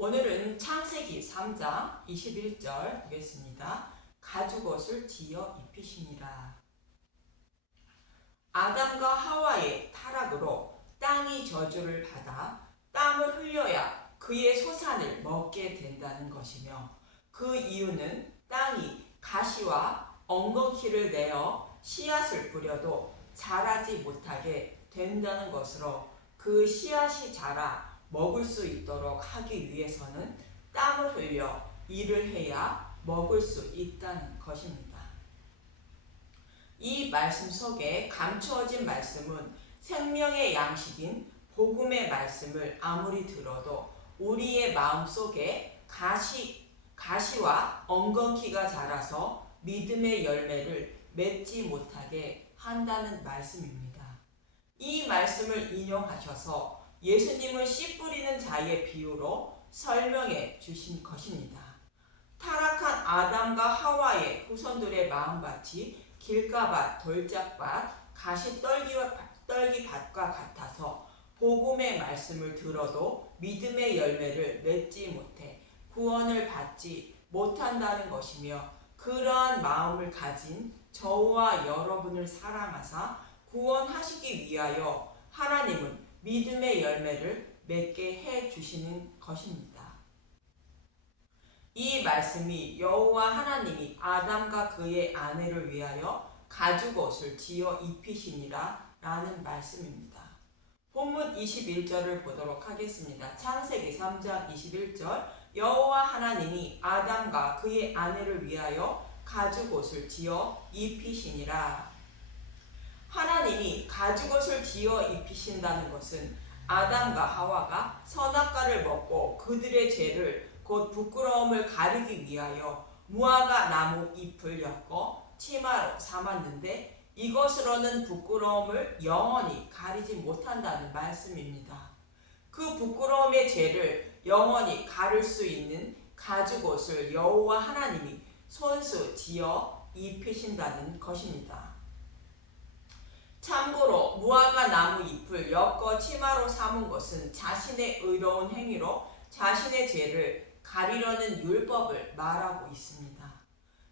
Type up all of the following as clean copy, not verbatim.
오늘은 창세기 3장 21절 보겠습니다. 가죽옷을 지어 입히시니라. 아담과 하와의 타락으로 땅이 저주를 받아 땀을 흘려야 그의 소산을 먹게 된다는 것이며, 그 이유는 땅이 가시와 엉겅퀴를 내어 씨앗을 뿌려도 자라지 못하게 된다는 것으로, 그 씨앗이 자라 먹을 수 있도록 하기 위해서는 땀을 흘려 일을 해야 먹을 수 있다는 것입니다. 이 말씀 속에 감추어진 말씀은 생명의 양식인 복음의 말씀을 아무리 들어도 우리의 마음속에 가시와 엉겅퀴가 자라서 믿음의 열매를 맺지 못하게 한다는 말씀입니다. 이 말씀을 인용하셔서 예수님을 씨 뿌리는 자의 비유로 설명해 주신 것입니다. 타락한 아담과 하와의 후손들의 마음같이 길가밭, 돌짝밭, 가시떨기밭과 같아서 복음의 말씀을 들어도 믿음의 열매를 맺지 못해 구원을 받지 못한다는 것이며, 그러한 마음을 가진 저와 여러분을 사랑하사 구원하시기 위하여 하나님은 믿음의 열매를 맺게 해 주시는 것입니다. 이 말씀이 여호와 하나님이 아담과 그의 아내를 위하여 가죽옷을 지어 입히시니라 라는 말씀입니다. 본문 21절을 보도록 하겠습니다. 창세기 3장 21절, 여호와 하나님이 아담과 그의 아내를 위하여 가죽옷을 지어 입히시니라. 하나님이 가죽옷을 지어 입히신다는 것은 아담과 하와가 선악과를 먹고 그들의 죄를, 곧 부끄러움을 가리기 위하여 무화과 나무 잎을 엮어 치마로 삼았는데, 이것으로는 부끄러움을 영원히 가리지 못한다는 말씀입니다. 그 부끄러움의 죄를 영원히 가릴 수 있는 가죽옷을 여호와 하나님이 손수 지어 입히신다는 것입니다. 참고로 무화과 나무 잎을 엮어 치마로 삼은 것은 자신의 의로운 행위로 자신의 죄를 가리려는 율법을 말하고 있습니다.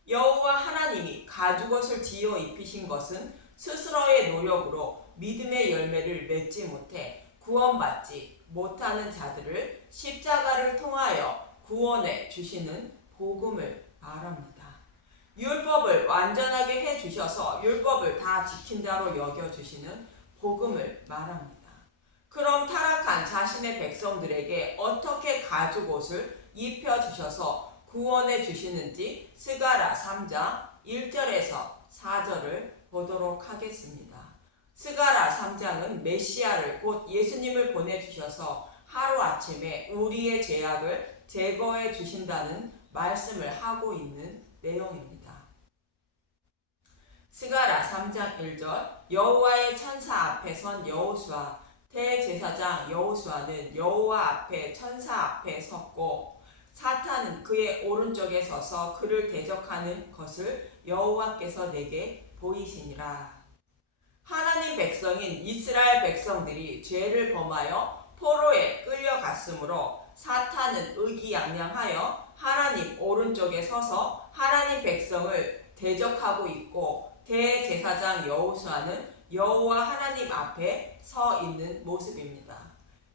여호와 하나님이 가죽옷을 지어 입히신 것은 스스로의 노력으로 믿음의 열매를 맺지 못해 구원받지 못하는 자들을 십자가를 통하여 구원해 주시는 복음을 말합니다. 율법을 완전하게 해주셔서 율법을 다 지킨 자로 여겨주시는 복음을 말합니다. 그럼 타락한 자신의 백성들에게 어떻게 가죽옷을 입혀주셔서 구원해 주시는지 스가랴 3장 1절에서 4절을 보도록 하겠습니다. 스가랴 3장은 메시아를, 곧 예수님을 보내주셔서 하루아침에 우리의 죄악을 제거해 주신다는 말씀을 하고 있는 내용입니다. 스가랴 3장 1절, 여호와의 천사 앞에 선 여호수아, 대제사장 여호수아는 여호와 앞에 천사 앞에 섰고, 사탄은 그의 오른쪽에 서서 그를 대적하는 것을 여호와께서 내게 보이시니라. 하나님 백성인 이스라엘 백성들이 죄를 범하여 포로에 끌려갔으므로 사탄은 의기양양하여 하나님 오른쪽에 서서 하나님 백성을 대적하고 있고, 대제사장 여호수아는 여호와 하나님 앞에 서 있는 모습입니다.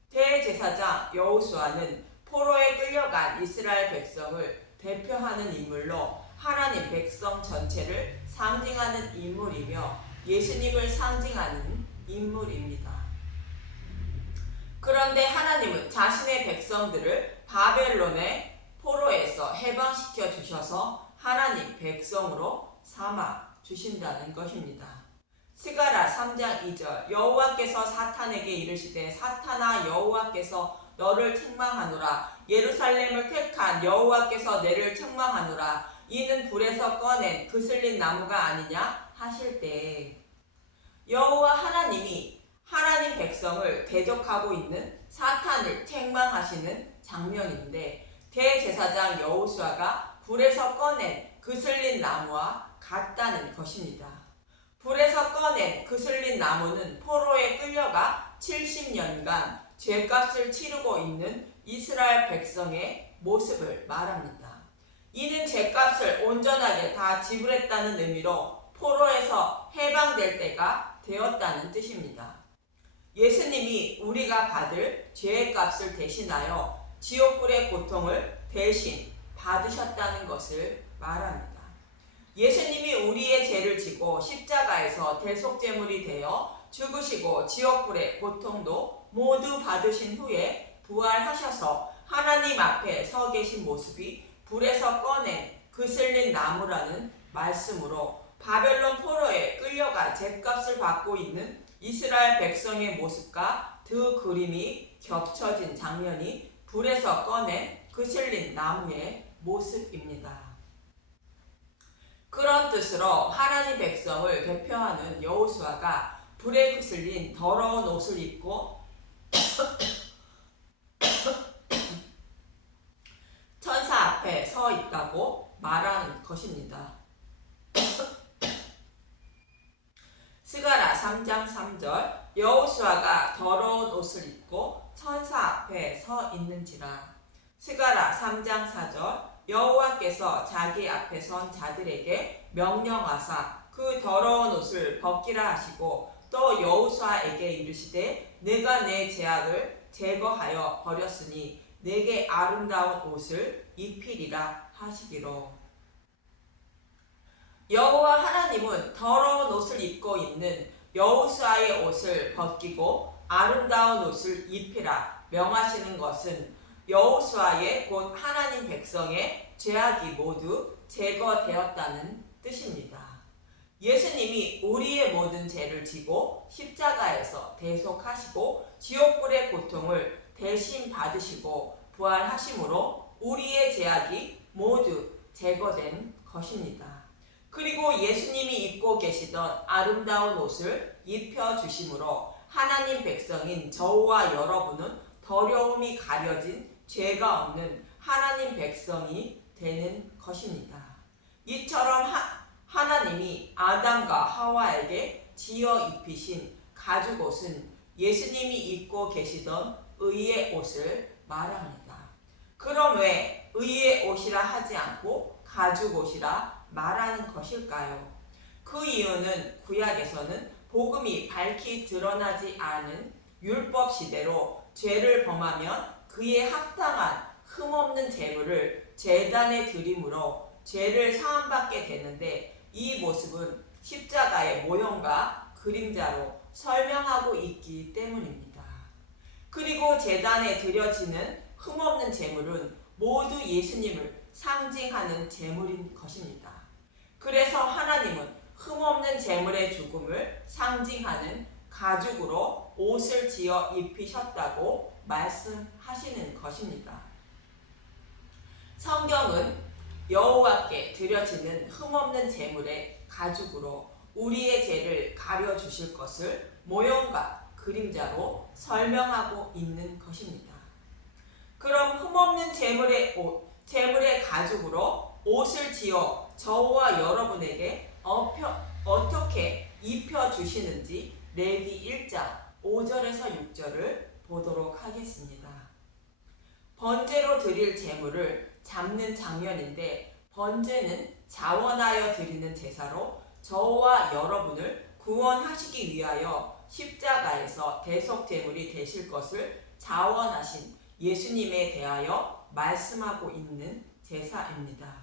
대제사장 여호수아는 포로에 끌려간 이스라엘 백성을 대표하는 인물로 하나님 백성 전체를 상징하는 인물이며 예수님을 상징하는 인물입니다. 그런데 하나님은 자신의 백성들을 바벨론의 포로에서 해방시켜 주셔서 하나님 백성으로 삼아 주신다는 것입니다. 스가랴 3장 2절, 여호와께서 사탄에게 이르시되 사탄아, 여호와께서 너를 책망하노라. 예루살렘을 택한 여호와께서 너를 책망하노라. 이는 불에서 꺼낸 그슬린 나무가 아니냐 하실 때, 여호와 하나님이 하나님 백성을 대적하고 있는 사탄을 책망하시는 장면인데, 대제사장 여호수아가 불에서 꺼낸 그슬린 나무와 같다는 것입니다. 불에서 꺼낸 그슬린 나무는 포로에 끌려가 70년간 죄값을 치르고 있는 이스라엘 백성의 모습을 말합니다. 이는 죄값을 온전하게 다 지불했다는 의미로 포로에서 해방될 때가 되었다는 뜻입니다. 예수님이 우리가 받을 죄의 값을 대신하여 지옥불의 고통을 대신 받으셨다는 것을 말합니다. 예수님이 우리의 죄를 지고 십자가에서 대속제물이 되어 죽으시고 지옥불의 고통도 모두 받으신 후에 부활하셔서 하나님 앞에 서 계신 모습이 불에서 꺼낸 그슬린 나무라는 말씀으로 바벨론 포로에 끌려가 죄값을 받고 있는 이스라엘 백성의 모습과 그 그림이 겹쳐진 장면이 불에서 꺼낸 그슬린 나무의 모습입니다. 그런 뜻으로 하나님 백성을 대표하는 여호수아가 불에 그슬린 더러운 옷을 입고 천사 앞에 서 있다고 말하는 것입니다. 스가랴 3장 3절 여호수아가 더러운 옷을 입고 천사 앞에 서 있는지라. 스가랴 3장 4절 여호와께서 자기 앞에 선 자들에게 명령하사 그 더러운 옷을 벗기라 하시고 또 여호수아에게 이르시되 내가 내 죄악을 제거하여 버렸으니 내게 아름다운 옷을 입히리라 하시기로. 여호와 하나님은 더러운 옷을 입고 있는 여호수아의 옷을 벗기고 아름다운 옷을 입히라 명하시는 것은 여호수아의 곧 하나님 백성의 죄악이 모두 제거되었다는 뜻입니다. 예수님이 우리의 모든 죄를 지고 십자가에서 대속하시고 지옥불의 고통을 대신 받으시고 부활하심으로 우리의 죄악이 모두 제거된 것입니다. 그리고 예수님이 입고 계시던 아름다운 옷을 입혀주심으로 하나님 백성인 저와 여러분은 더러움이 가려진 죄가 없는 하나님 백성이 되는 것입니다. 이처럼 하나님이 아담과 하와에게 지어 입히신 가죽옷은 예수님이 입고 계시던 의의 옷을 말합니다. 그럼 왜 의의 옷이라 하지 않고 가죽옷이라 말하는 것일까요? 그 이유는 구약에서는 복음이 밝히 드러나지 않은 율법 시대로 죄를 범하면 그에 합당한 흠없는 제물을 제단에 드림으로 죄를 사함받게 되는데 이 모습은 십자가의 모형과 그림자로 설명하고 있기 때문입니다. 그리고 제단에 드려지는 흠없는 제물은 모두 예수님을 상징하는 제물인 것입니다. 그래서 하나님은 흠없는 제물의 죽음을 상징하는 가죽으로 옷을 지어 입히셨다고 말씀하시는 것입니다. 성경은 여호와께 드려지는 흠없는 제물의 가죽으로 우리의 죄를 가려주실 것을 모형과 그림자로 설명하고 있는 것입니다. 그럼 흠없는 제물의 가죽으로 옷을 지어 저와 여러분에게 어떻게 입혀주시는지 레위기 1장 5절에서 6절을 보도록 하겠습니다. 번제로 드릴 제물을 잡는 장면인데 번제는 자원하여 드리는 제사로 저와 여러분을 구원하시기 위하여 십자가에서 대속 제물이 되실 것을 자원하신 예수님에 대하여 말씀하고 있는 제사입니다.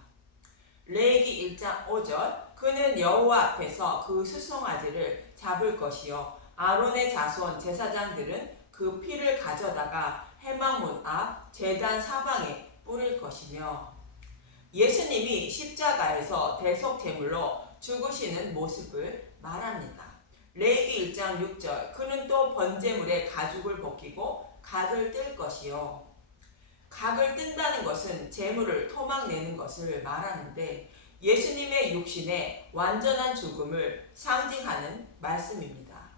레위기 1장 5절 그는 여호와 앞에서 그 수송아지를 잡을 것이요 아론의 자손 제사장들은 그 피를 가져다가 회막문 앞 제단 사방에 뿌릴 것이며. 예수님이 십자가에서 대속 제물로 죽으시는 모습을 말합니다. 레위기 1장 6절 그는 또 번제물의 가죽을 벗기고 각을 뜰 것이요. 각을 뜬다는 것은 제물을 토막내는 것을 말하는데 예수님의 육신의 완전한 죽음을 상징하는 말씀입니다.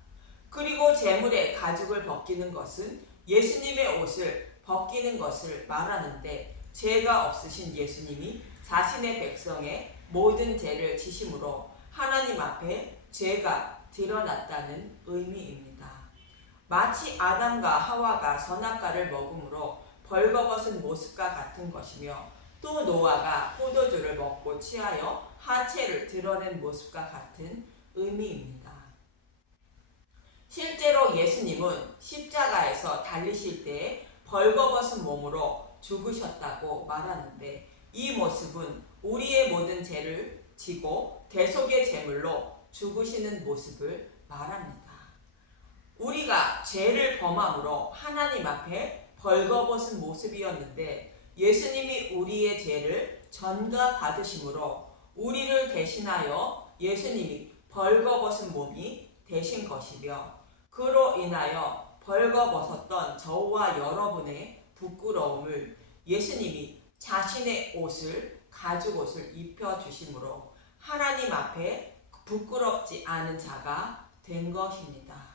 그리고 제물의 가죽을 벗기는 것은 예수님의 옷을 벗기는 것을 말하는데 죄가 없으신 예수님이 자신의 백성의 모든 죄를 지심으로 하나님 앞에 죄가 드러났다는 의미입니다. 마치 아담과 하와가 선악과를 먹음으로 벌거벗은 모습과 같은 것이며 또 노아가 포도주를 먹고 취하여 하체를 드러낸 모습과 같은 의미입니다. 실제로 예수님은 십자가에서 달리실 때 벌거벗은 몸으로 죽으셨다고 말하는데 이 모습은 우리의 모든 죄를 지고 대속의 제물로 죽으시는 모습을 말합니다. 우리가 죄를 범함으로 하나님 앞에 벌거벗은 모습이었는데 예수님이 우리의 죄를 전가받으심으로 우리를 대신하여 예수님이 벌거벗은 몸이 되신 것이며 그로 인하여 벌거벗었던 저와 여러분의 부끄러움을 예수님이 자신의 옷을 가죽옷을 입혀주심으로 하나님 앞에 부끄럽지 않은 자가 된 것입니다.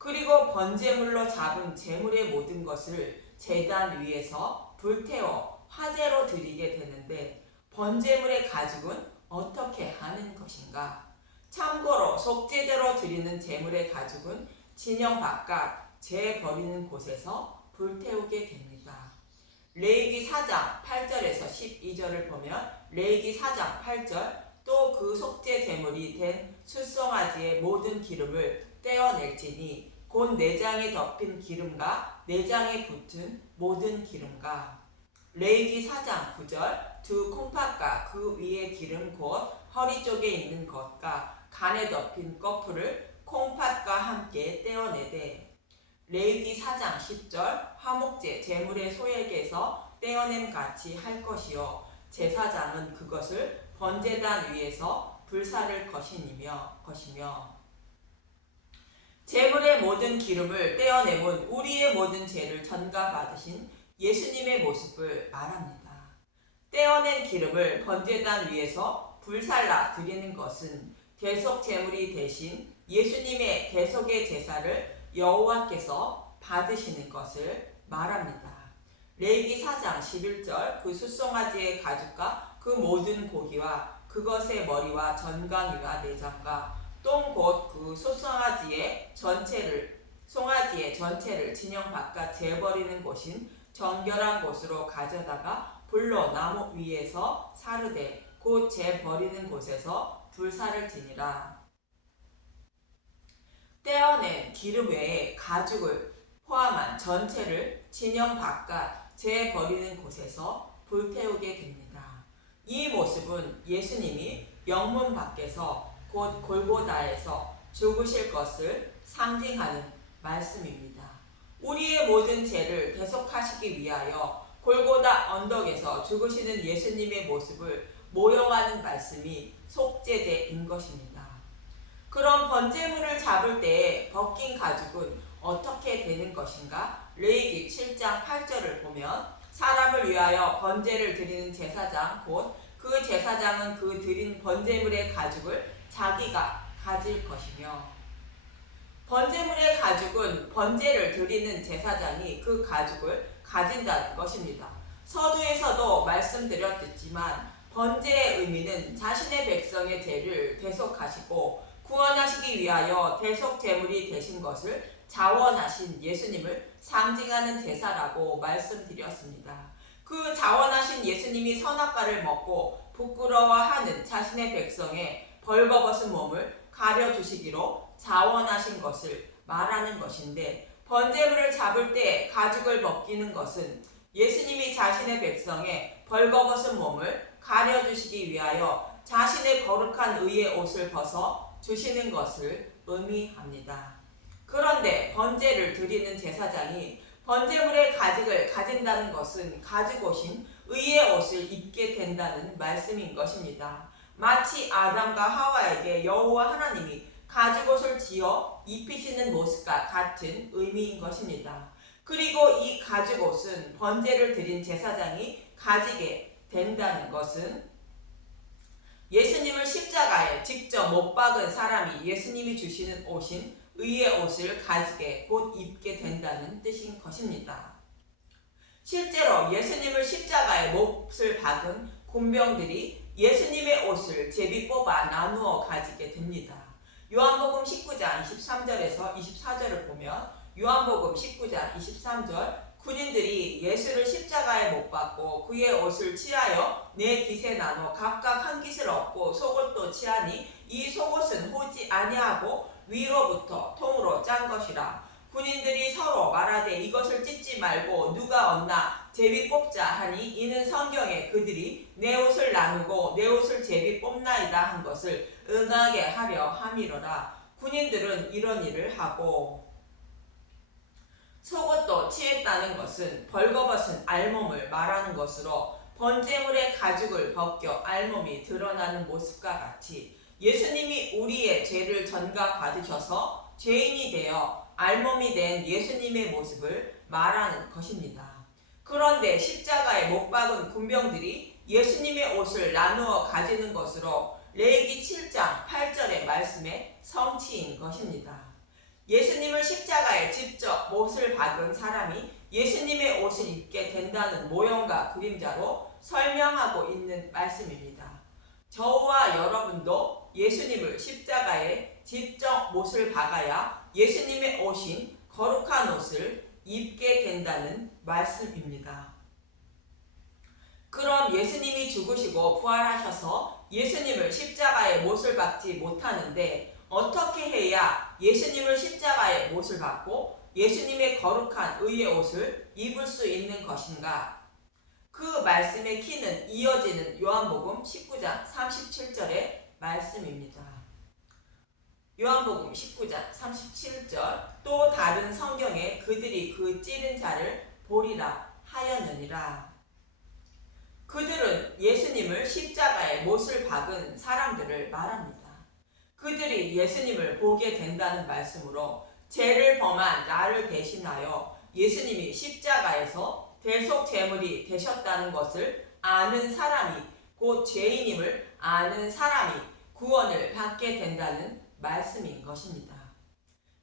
그리고 번제물로 잡은 제물의 모든 것을 제단 위에서 불태워 화제로 드리게 되는데 번제물의 가죽은 어떻게 하는 것인가? 참고로 속죄제로 드리는 제물의 가죽은 진영 바깥 제 버리는 곳에서 불태우게 됩니다. 레위기 4장 8절에서 12절을 보면 레위기 4장 8절 또 그 속죄 제물이 된 숫송아지의 모든 기름을 떼어낼지니 곧 내장에 덮인 기름과 내장에 붙은 모든 기름과 레위기 4장 9절 두 콩팥과 그 위에 기름 곧 허리 쪽에 있는 것과 간에 덮인 거풀을 콩팥과 함께 떼어내되 레위기 4장 10절 화목제 제물의 소액에서 떼어냄 같이 할 것이요 제사장은 그것을 번제단 위에서 불사를 것이며 제물의 모든 기름을 떼어내면 우리의 모든 죄를 전가받으신 예수님의 모습을 말합니다. 떼어낸 기름을 번제단 위에서 불살라 드리는 것은 대속 제물이 되신 예수님의 대속의 제사를 여호와께서 받으시는 것을 말합니다. 레위기 4장 11절 그 숫송아지의 가죽과 그 모든 고기와 그것의 머리와 전강이와 내장과 똥 곧 그 숫송아지의 전체를 진영 바깥 재버리는 곳인 정결한 곳으로 가져다가 불로 나무 위에서 사르되 곧 재버리는 곳에서 불사를 지니라. 떼어낸 기름 외에 가죽을 포함한 전체를 진영 바깥 재버리는 곳에서 불태우게 됩니다. 이 모습은 예수님이 영문 밖에서 곧 골고다에서 죽으실 것을 상징하는 말씀입니다. 우리의 모든 죄를 대속하시기 위하여 골고다 언덕에서 죽으시는 예수님의 모습을 모형하는 말씀이 속죄제인 것입니다. 그럼 번제물을 잡을 때 벗긴 가죽은 어떻게 되는 것인가? 레위기 7장 8절을 보면 사람을 위하여 번제를 드리는 제사장 곧 그 제사장은 그 드린 번제물의 가죽을 자기가 가질 것이며 번제물의 가죽은 번제를 드리는 제사장이 그 가죽을 가진다는 것입니다. 서두에서도 말씀드렸지만 번제의 의미는 자신의 백성의 죄를 대속하시고 구원하시기 위하여 대속 제물이 되신 것을 자원하신 예수님을 상징하는 제사라고 말씀드렸습니다. 그 자원하신 예수님이 선악과를 먹고 부끄러워하는 자신의 백성의 벌거벗은 몸을 가려주시기로 자원하신 것을 말하는 것인데 번제물을 잡을 때 가죽을 벗기는 것은 예수님이 자신의 백성의 벌거벗은 몸을 가려주시기 위하여 자신의 거룩한 의의 옷을 벗어 주시는 것을 의미합니다. 그런데 번제를 드리는 제사장이 번제물의 가죽을 가진다는 것은 가죽옷인 의의 옷을 입게 된다는 말씀인 것입니다. 마치 아담과 하와에게 여호와 하나님이 가죽옷을 지어 입히시는 모습과 같은 의미인 것입니다. 그리고 이 가죽옷은 번제를 드린 제사장이 가지게 된다는 것은 예수님을 십자가에 직접 못 박은 사람이 예수님이 주시는 옷인 의의 옷을 가지게 곧 입게 된다는 뜻인 것입니다. 실제로 예수님을 십자가에 못을 박은 군병들이 예수님의 옷을 제비 뽑아 나누어 가지게 됩니다. 요한복음 19장 23절에서 24절을 보면 요한복음 19장 23절 군인들이 예수를 십자가에 못 박고 그의 옷을 취하여 네 깃에 나눠 각각 한 깃을 얻고 속옷도 취하니 이 속옷은 호지 아니하고 위로부터 통으로 짠 것이라. 군인들이 서로 말하되 이것을 찢지 말고 누가 얻나 제비 뽑자 하니 이는 성경에 그들이 내 옷을 나누고 내 옷을 제비 뽑나이다 한 것을 응하게 하려 함이로라. 군인들은 이런 일을 하고 속옷도 취했다는 것은 벌거벗은 알몸을 말하는 것으로 번제물의 가죽을 벗겨 알몸이 드러나는 모습과 같이 예수님이 우리의 죄를 전가받으셔서 죄인이 되어 알몸이 된 예수님의 모습을 말하는 것입니다. 그런데 십자가에 못 박은 군병들이 예수님의 옷을 나누어 가지는 것으로 레위기 7장 8절의 말씀의 성취인 것입니다. 예수님을 십자가에 직접 못을 박은 사람이 예수님의 옷을 입게 된다는 모형과 그림자로 설명하고 있는 말씀입니다. 저와 여러분도 예수님을 십자가에 직접 못을 박아야 예수님의 옷인 거룩한 옷을 입게 된다는 말씀입니다. 그럼 예수님이 죽으시고 부활하셔서 예수님을 십자가에 못을 박지 못하는데 어떻게 해야 예수님을 십자가에 못을 박고 예수님의 거룩한 의의 옷을 입을 수 있는 것인가? 그 말씀의 키는 이어지는 요한복음 19장 37절의 말씀입니다. 요한복음 19장 37절 또 다른 성경에 그들이 그 찌른 자를 보리라 하였느니라. 그들은 예수님을 십자가에 못을 박은 사람들을 말합니다. 그들이 예수님을 보게 된다는 말씀으로 죄를 범한 나를 대신하여 예수님이 십자가에서 대속 제물이 되셨다는 것을 아는 사람이 곧 죄인임을 아는 사람이 구원을 받게 된다는 말씀인 것입니다.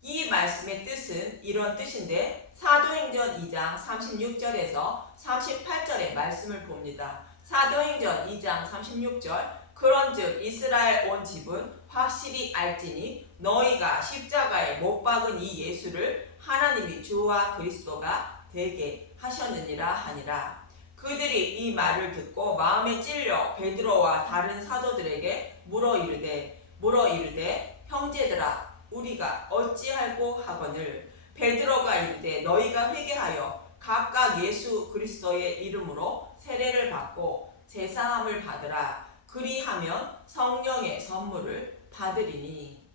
이 말씀의 뜻은 이런 뜻인데 사도행전 2장 36절에서 38절의 말씀을 봅니다. 사도행전 2장 36절 그런즉 이스라엘 온 집은 확실히 알지니 너희가 십자가에 못 박은 이 예수를 하나님이 주와 그리스도가 되게 하셨느니라 하니라. 그들이 이 말을 듣고 마음에 찔려 베드로와 다른 사도들에게 물어 이르되 형제들아 우리가 어찌할꼬 하거늘. 베드로가 이르되 너희가 회개하여 각각 예수 그리스도의 이름으로 세례를 받고 제사함을 받으라. 그리하면 성령의 선물을 받으리니.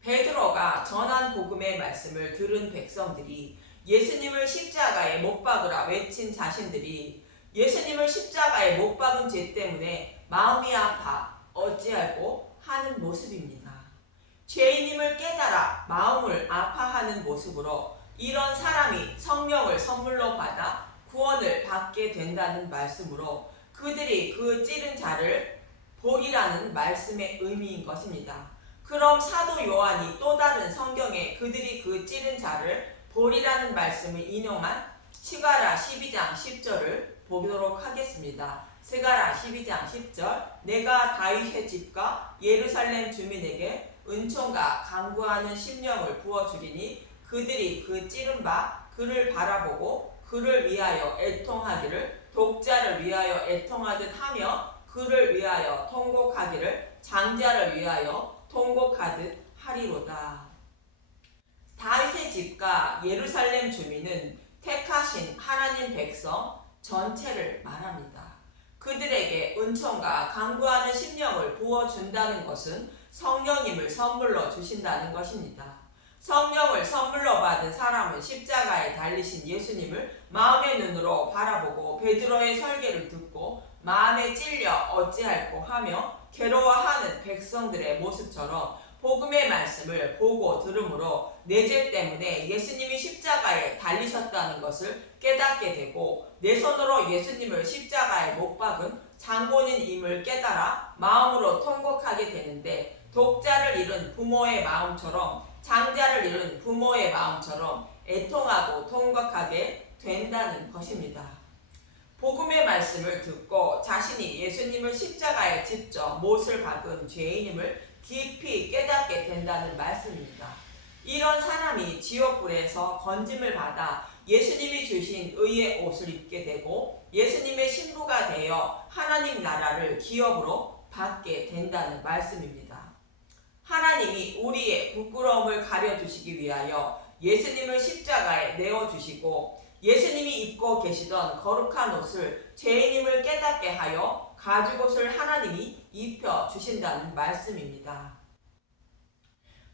베드로가 전한 복음의 말씀을 들은 백성들이 예수님을 십자가에 못 박으라 외친 자신들이 예수님을 십자가에 못 박은 죄 때문에 마음이 아파 어찌할꼬 하는 모습입니다. 죄인임을 깨달아 마음을 아파하는 모습으로 이런 사람이 성령을 선물로 받아 구원을 받게 된다는 말씀으로 그들이 그 찌른 자를 보리라는 말씀의 의미인 것입니다. 그럼 사도 요한이 또 다른 성경에 그들이 그 찌른 자를 보리라는 말씀을 인용한 스가랴 12장 10절을 보도록 하겠습니다. 스가랴 12장 10절 내가 다윗의 집과 예루살렘 주민에게 은총과 간구하는 심령을 부어주리니 그들이 그 찌른 바 그를 바라보고 그를 위하여 애통하기를 독자를 위하여 애통하듯 하며 그를 위하여 통곡하기를 장자를 위하여 통곡하듯 하리로다. 다윗의 집과 예루살렘 주민은 택하신 하나님 백성 전체를 말합니다. 그들에게 은총과 간구하는 심령을 부어준다는 것은 성령님을 선물로 주신다는 것입니다. 성령을 선물로 받은 사람은 십자가에 달리신 예수님을 마음의 눈으로 바라보고 베드로의 설교를 듣고 마음에 찔려 어찌할꼬 하며 괴로워하는 백성들의 모습처럼 복음의 말씀을 보고 들으므로 내 죄 때문에 예수님이 십자가에 달리셨다는 것을 깨닫게 되고 내 손으로 예수님을 십자가에 못 박은 장본인임을 깨달아 마음으로 통곡하게 되는데 독자를 잃은 부모의 마음처럼 장자를 잃은 부모의 마음처럼 애통하고 통곡하게 된다는 것입니다. 복음의 말씀을 듣고 자신이 예수님을 십자가에 직접 못을 박은 죄인임을 깊이 깨닫게 된다는 말씀입니다. 이런 사람이 지옥불에서 건짐을 받아 예수님이 주신 의의 옷을 입게 되고 예수님의 신부가 되어 하나님 나라를 기업으로 받게 된다는 말씀입니다. 하나님이 우리의 부끄러움을 가려주시기 위하여 예수님을 십자가에 내어주시고 예수님이 입고 계시던 거룩한 옷을 죄인임을 깨닫게 하여 가죽옷을 하나님이 입혀주신다는 말씀입니다.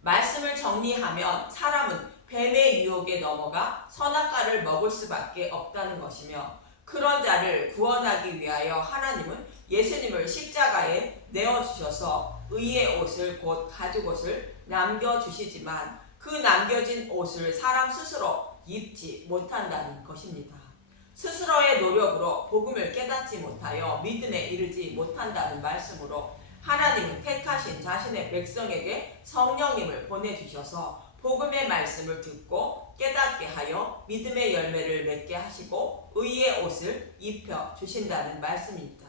말씀을 정리하면 사람은 뱀의 유혹에 넘어가 선악과를 먹을 수밖에 없다는 것이며 그런 자를 구원하기 위하여 하나님은 예수님을 십자가에 내어주셔서 의의 옷을 곧 가죽옷을 남겨주시지만 그 남겨진 옷을 사람 스스로 입지 못한다는 것입니다. 스스로의 노력으로 복음을 깨닫지 못하여 믿음에 이르지 못한다는 말씀으로 하나님은 택하신 자신의 백성에게 성령님을 보내주셔서 복음의 말씀을 듣고 깨닫게 하여 믿음의 열매를 맺게 하시고 의의 옷을 입혀 주신다는 말씀입니다.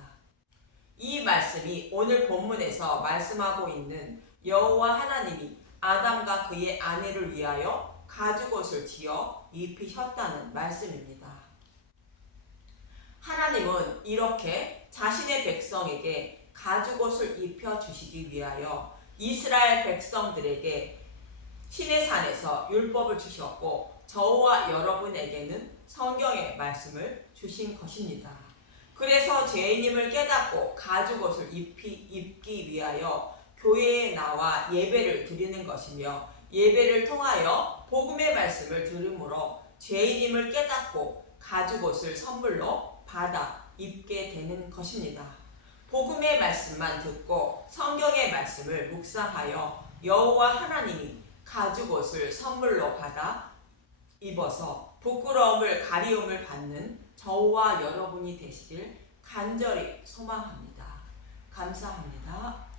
이 말씀이 오늘 본문에서 말씀하고 있는 여호와 하나님이 아담과 그의 아내를 위하여 가죽옷을 지어 입히셨다는 말씀입니다. 하나님은 이렇게 자신의 백성에게 가죽옷을 입혀주시기 위하여 이스라엘 백성들에게 시내산에서 율법을 주셨고 저와 여러분에게는 성경의 말씀을 주신 것입니다. 그래서 죄인임을 깨닫고 가죽옷을 입기 위하여 교회에 나와 예배를 드리는 것이며 예배를 통하여 복음의 말씀을 들음으로 죄인임을 깨닫고 가죽옷을 선물로 받아 입게 되는 것입니다. 복음의 말씀만 듣고 성경의 말씀을 묵상하여 여호와 하나님이 가죽옷을 선물로 받아 입어서 부끄러움을 가리움을 받는 저와 여러분이 되시길 간절히 소망합니다. 감사합니다.